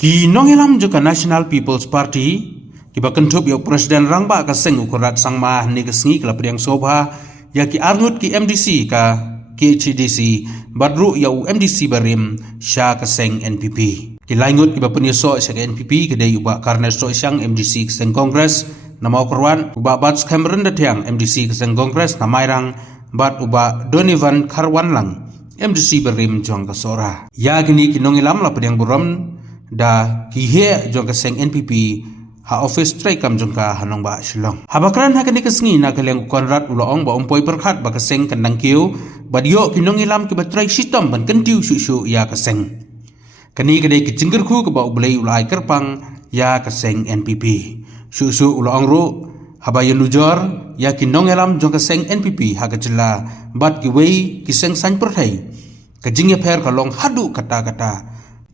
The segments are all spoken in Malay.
Ki nongialam juga National People's Party kiba kentup yo presiden rangba ka seng ukurat sangma ni kesngi kala priang sobha ya ki arngut ki MDC ka KHDC badru ya MDC barim sha ka seng NPP ki laingut kiba penyeso sya ka NPP kedai uba karna so syang MDC ka seng kongres nama korwan uba bat Cameron datiang MDC ka seng kongres namairang bat uba Donovan Karwan lang MDC barim jong ka sora ya gini ki nongilam la priang buram da kihe jong ka seng NPP ha office tray kam jong ka hanong ba shilong habakran ha kani kesngi na kaleng konrad uloong ba umpoi perkhat ba ka seng kandang kiu badio kinong ilam ki batray sitom ban kentiu shu ya ka seng kani kadai ki jingger khu ka ba ublai ulai kerpang ya ka seng NPP shu uloong ru habayan lujor ya kinong ilam jong ka seng NPP ha ka jela bat ki wei ki seng san perthai ka jingya pher ka long hadu kata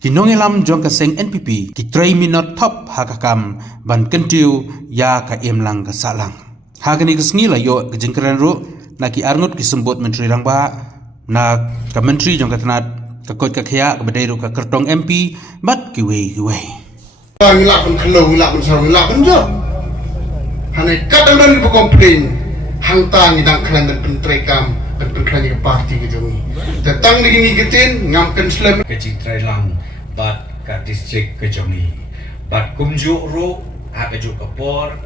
kinongilam jong ka seng NPP ki 3 minute top hakakam ban kentiu ya ka emlang ka salang hakani kesngi la yo ka jingkran ru na ki arngut ki sembut menteri rangba na ka menteri jong ka tanat ka kot ka khya ka badai ru ka kertong MP bat ki wei ngilak pun khlaiñ ngilak pun sarung ngilak pun jo hanai kadang dan bu komplain hang ta ni dang khlaiñ dan menteri kam dan khlaiñ ka parti ki jongi datang ni ni gitin ngam kan slam ke jingtrai lang bat ka district ke jongi bat kumju ro ha ke ju kapor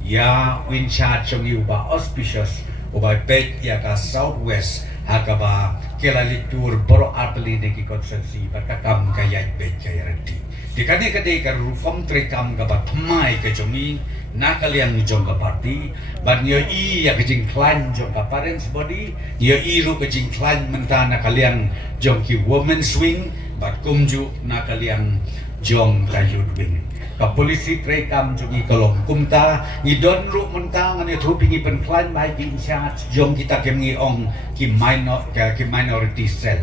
ya win charge jongi uba auspicious uba pet ya ka southwest ha ka ba kelalitur boro arteli de ki konsensi bat ka kam ka ya pet ka yarati dikane ka de ka reform tre kam ka bat mai ke jongi na kalian jong ka parti bat nyo I ya ke jing klan jong ka parents body nyo I ru ke jing klan mentana kalian jong ki women swing bat kumju na kalian jong ka youth wing ka polisi tre kam jong I kolong kumta ni don ru mentang ani thu pingi pen klan mai ki charge jong kita kem ngi ong ki minority cell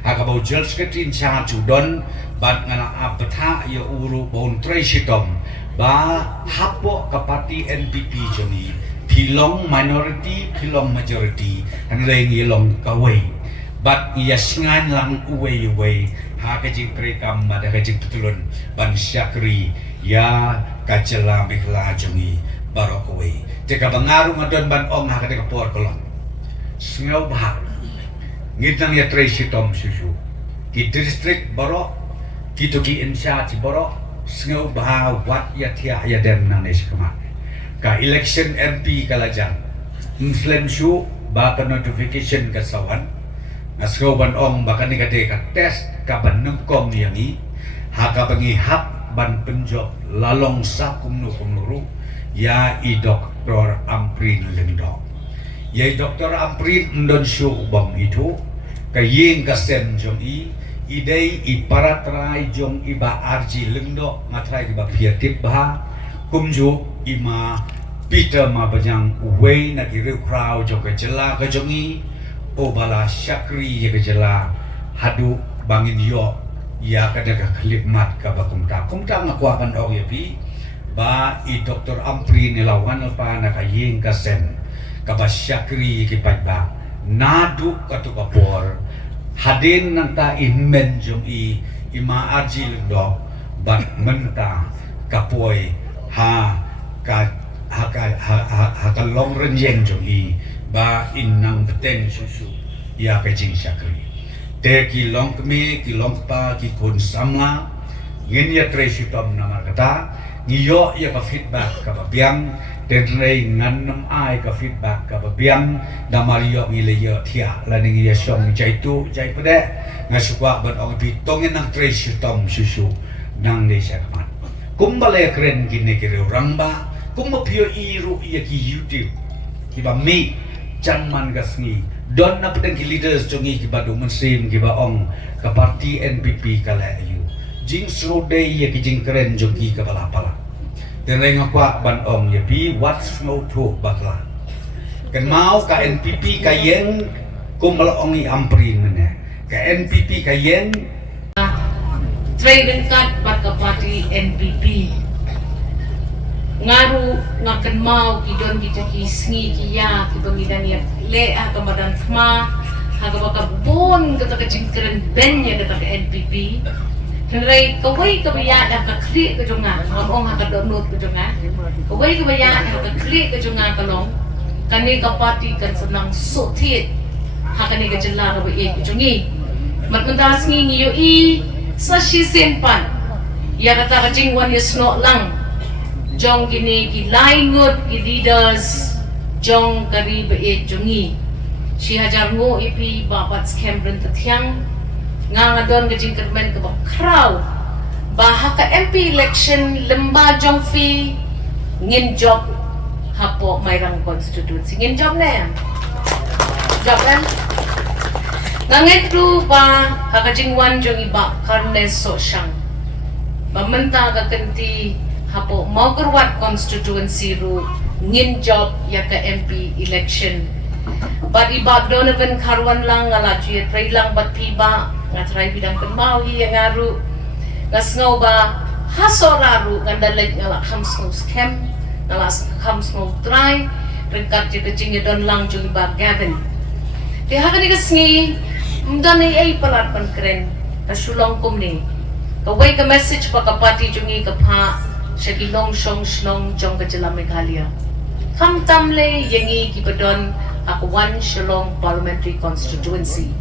ha ka bau jel sketin charge don bat ngana apatha ya uru bon tre shitom ba hapo ka parti NPP joni pilong minority pilong majority ang rengi long kawai but iya singan lang uway ha ka jing krekam mada ka jing tutulun ban syakri ya kacela mikla joni barok kawai teka bangaru ngadon ban ong ha ka teka por kolong singaw bah ngitang ya tracy tom susu ki district barok kita ki insya barok sengaw bah wat ya tia ya dem nang nes kema ka election MP kalajan inflame shuh ba ka notification ka sawan nasgaw ban ong ba ka ni ka test ka ban nungkom yang I ha ka bangi hap ban penjok lalong sa kumnu ya I Dr. Amprin lengdok ya Dr. Amprin ndon shuh bang itu ka yeng ka sem jong I idei iparatrai jong iba arji lengdo matrai iba piatip bah kumju ima Peter ma bajang uwei na kiru crowd jong ke jela ke jongi obala syakri ke jela hadu bangin yo ya kada ka khlikmat ka ba kumta ngaku akan ong ya pi ba I Dr. Ampri ni lawan pa na kayeng ka sen ka ba syakri ke ba nadu ka to kapor hadin nang ta inmen jong I ima arji lendok bat menta kapoi ha long renjeng jong I ba inang beteng susu ya ke jing syakri te ki long kemi ki long pa ki kun samla ngin ya tracy tom nama kata ngiyo ya ka feedback ka biang ten rei ngan nam ai ka feedback ka biang da mario ngile yo thia la ning ya song jai tu jai pade ngasukwa ban ong pi tongin nang tracy tom susu nang de sakmat kumbale kren gine ki rangba kumapio iru ya ki YouTube ki ba mi janman gasngi don na pedang ki leaders jongi ki badu mensim ki ba ong ka parti NPP kala ayu jing srode ya ki jing keren jongi ka balapala den ngakwa ban ong ya pi what's no to bakla kan mau ka NPP ka yen kumala ong I amprin ne ka NPP ka yen trading card bat ka parti NPP ngaru ngakan mau kidon kita kisngi kia ki bangidan ya le ha ka badan thma ha ka baka bon kata ka jingkren ben ya kata ka NPP Henry kawai kabaya dah ka klik ke jonga ngomong ha ka download ke jonga kawai kabaya dah ka klik ke jonga kalong kani ka party kan senang sotit ha kani ka jela ka be ke jongi mat mentas ngi yo I sa shi sempan ya kata ka jingwan yes no lang jong gini ki laingot ki leaders jong kari be jongi si hajar ngo ipi babat scam ren tathyang nga don ke jing kermen ke crowd bah ka MP election lemba jong fi ngin job hapo mairang constituency ngin job ne job kan nangit tu ba ka jing wan jong iba karne so syang bamenta ka kenti hapo mogurwat constituency ru ngin job ya ka MP election but iba donovan karwan lang ngala juye tray lang bat piba ngatrai bidang kenmau hi yang ngaru ngasngau ba hasoraru ngandalek ngala khamsno scam ngala khamsno try ringkat je kecing don lang jung ba Gavin ti hakani kasngi mdani ai palat pan kren ka sulong kumni ka wai ka message pa ka party jungi ka pha shagilong shong shnong jong ka jela Meghalaya kam tamle yengi ki padon ak one Shillong parliamentary constituency.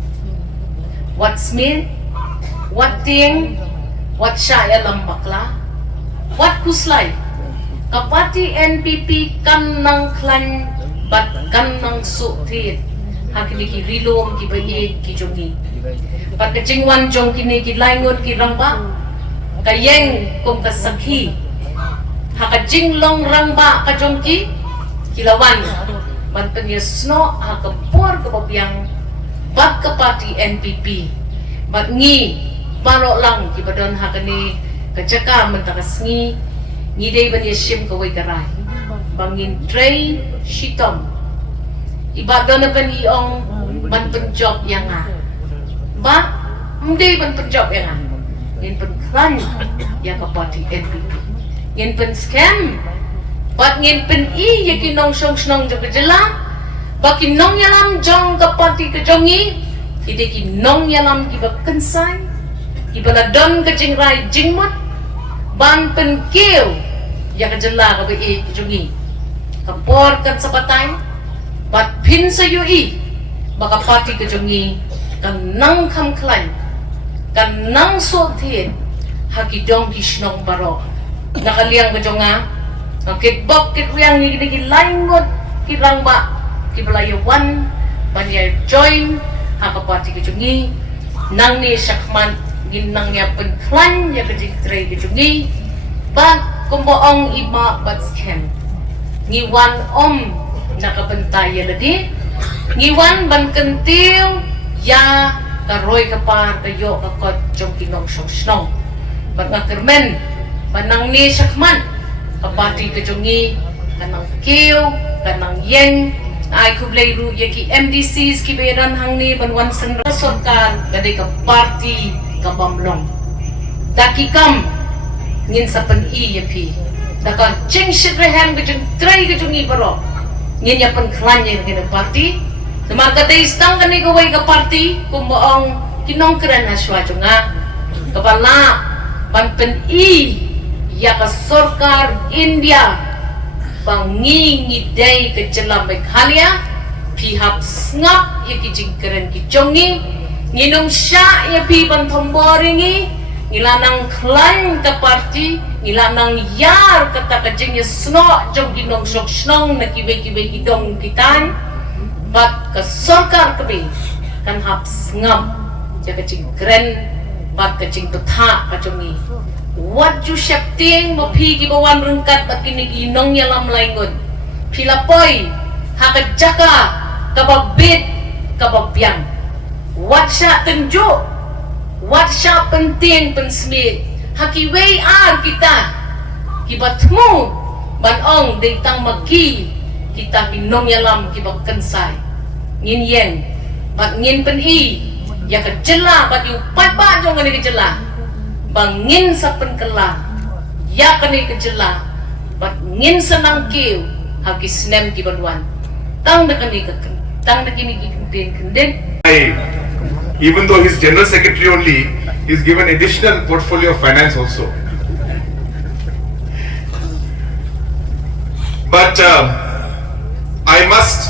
What's mean? What thing? What syaya lambakla? What kuslay? Kapati NPP kan nang khlaiñ bat kan nang sutit hakini ki rilum ki bayi ki jongi pat ka jingwan jong kini ki laingot ki rangba kayeng kum ka sakhi haka jinglong rangba ka jongki kilawan man penyesno haka por ka babyang bat ka parti NPP bat ngi barok lang ki badon hakani kajaka mentakasngi ngi dei ban yesim ka wai karai bangin tray shitom iba donavan iong ban penjob yang ba mdei ban penjob yang ngin pen khlaiñ yang ka parti NPP ngin pen scam bat ngin pen yaki nong song snong jela baki nongialam jong ka parti ka jongi kide ki nongialam ki ba kensai ki bala don ka jingrai jingmut ban pen keu ya ka jela ka ba ki jongi ka por kan sapatay bat pin sa UI baka parti ka jongi kan nang kham khlaiñ kan nang so thiet haki dong ki snong baro nakaliang ka jonga kit bok kit riang ni ki laingot ki rangba ki balayawan banya join haka parti ka jongi nang ni sakman ginang ya pen khlaiñ ya ka jingtray ka jongi bat kumboong ima bat scam ngiwan nakabantay ladi ngiwan ban kentil ya karoy kapar kayo kakot jong kinong snong bat ngakermen banang ni sakman kapati ka jongi kanang kiw kanang yeng ay kublay ru yaki MDCs kiberan hangni banwan sen sorkan kadai ka party ka bamlong dakikam ngin sa pen yapi daka ching shitrehem ka jong tray ka jongi baro ngin ya pen khlaiñ ngin party temar kadai stang kani ka wai ka party kumbaong kinong kran haswa jonga kapala ban pen ya ka sarkar India bangi ngidai ke jela Meghalaya pihap ngap ya ki jingkeren ki jongi nginong sya ya pi ban thomboringi ngilanang khlaiñ ka parti ngilanang yar kata ka jing sno jong ginong sok snong na kibe kidong kitan bat ka sarkar kabe kan hap ngap ya ka jingkeren bat ka jing betha ka jongi what you shapting mo pigi bawan rengkat bat kini ginong yalam laingon pilapoy hakajaka kababit kababyang what sya tenjo what sya penting pensmit hakiway kita kibatmu banong deitang magi kita ginong yalam kibak kensai ngin yeng bat ngin pen ya kejela bat yu pat jong ngani kejela bangin sa penkela ya kani kejela bat ngin senang kiu haki snem ki banwan tang de kani ka tang de kini ki kenden Even though he's General Secretary only, he's given additional portfolio of finance also. But I must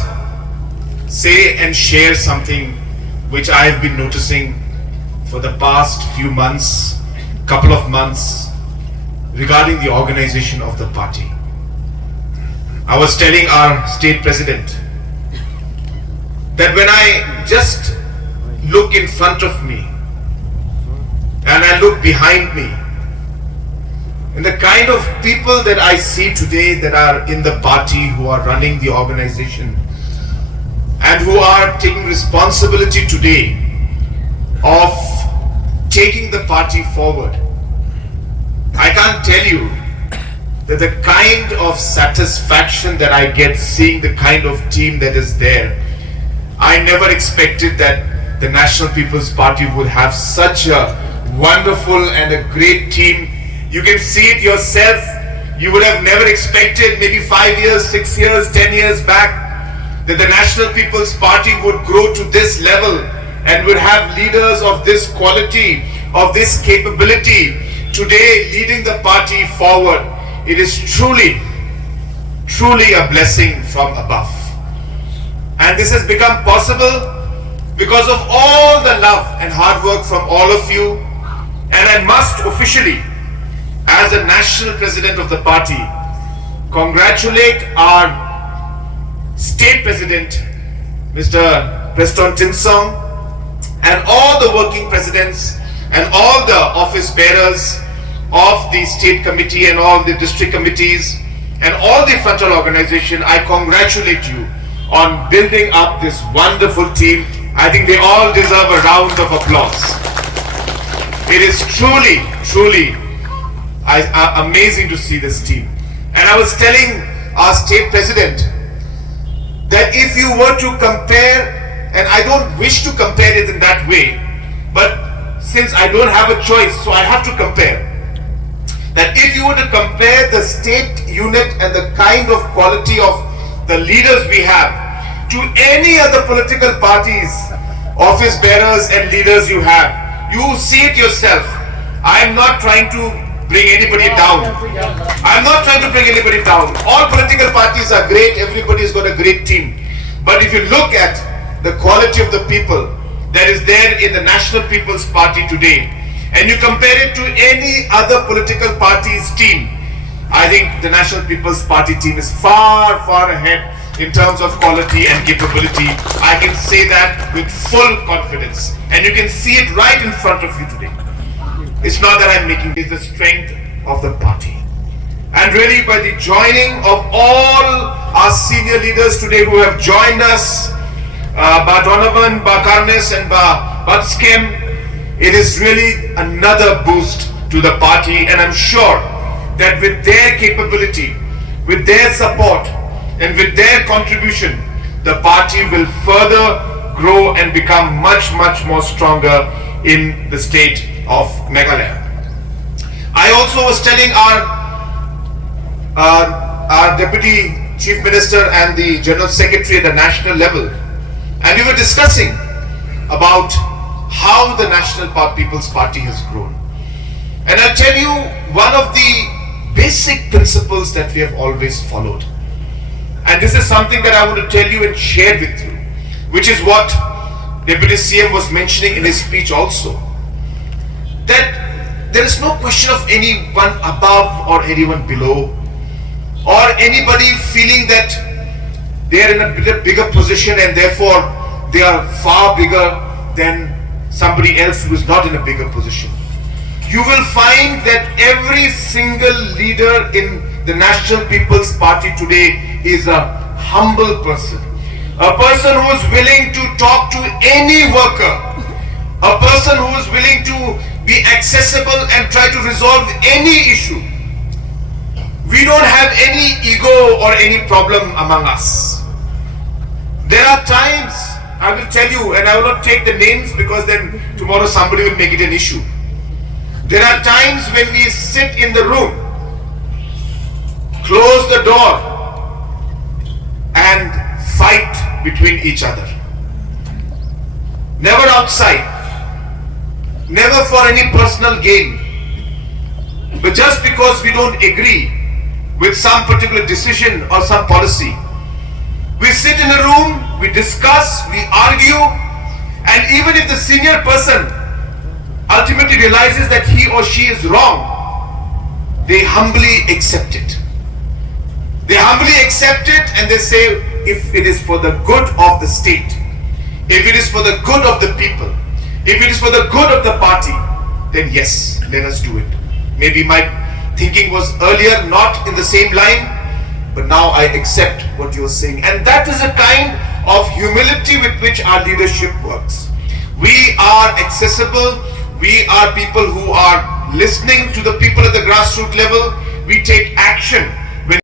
say and share something which I have been noticing for the past few months, couple of months, regarding the organization of the party. I was telling our state president that when I just look in front of me and I look behind me, and the kind of people that I see today that are in the party, who are running the organization and who are taking responsibility today of taking the party forward, I can't tell you that the kind of satisfaction that I get seeing the kind of team that is there. I never expected that the National People's Party would have such a wonderful and a great team. You can see it yourself. You would have never expected maybe 5 years, 6 years, 10 years back that the National People's Party would grow to this level and would have leaders of this quality, of this capability, today leading the party forward. It is truly a blessing from above. And this has become possible because of all the love and hard work from all of you. And I must officially, as the national president of the party, congratulate our state president, Mr. Preston Tinsong, and all the working presidents and all the office bearers of the state committee and all the district committees and all the frontal organization. I congratulate you on building up this wonderful team. I think they all deserve a round of applause. It is truly amazing to see this team. And I was telling our state president that if you were to compare, and I don't wish to compare it in that way, but since I don't have a choice, so I have to compare, that if you were to compare the state unit and the kind of quality of the leaders we have to any other political parties, office bearers and leaders you have, you see it yourself. I am not trying to bring anybody down. I'm not trying to bring anybody down. All political parties are great. Everybody's got a great team. But if you look at the quality of the people that is there in the National People's Party today, and you compare it to any other political party's team, I think the National People's Party team is far ahead in terms of quality and capability. I can say that with full confidence. And you can see it right in front of you today. It's not that I'm making it, it's the strength of the party. And really by the joining of all our senior leaders today who have joined us, Ba Donovan, Ba Karnes and Ba Batskem, it is really another boost to the party, and I'm sure that with their capability, with their support and with their contribution, the party will further grow and become much more stronger in the state of Meghalaya. I also was telling our Deputy Chief Minister and the General Secretary at the national level, and we were discussing about how the National People's Party has grown. And I'll tell you one of the basic principles that we have always followed. And this is something that I want to tell you and share with you, which is what Deputy CM was mentioning in his speech also. That there is no question of anyone above or anyone below, or anybody feeling that they are in a bigger position and therefore they are far bigger than somebody else who is not in a bigger position. You will find that every single leader in the National People's Party today is a humble person. A person who is willing to talk to any worker. A person who is willing to be accessible and try to resolve any issue. We don't have any ego or any problem among us. There are times, I will tell you, and I will not take the names because then tomorrow somebody will make it an issue. There are times when we sit in the room, close the door and fight between each other. Never outside. never for any personal gain, but just because we don't agree with some particular decision or some policy. We sit in a room, we discuss, we argue, and even if the senior person ultimately realizes that he or she is wrong, they humbly accept it. They humbly accept it and they say, if it is for the good of the state, if it is for the good of the people, if it is for the good of the party, then yes, let us do it. Maybe my thinking was earlier not in the same line, but now I accept what you are saying. And that is a kind of humility with which our leadership works. We are accessible. We are people who are listening to the people at the grassroots level. We take action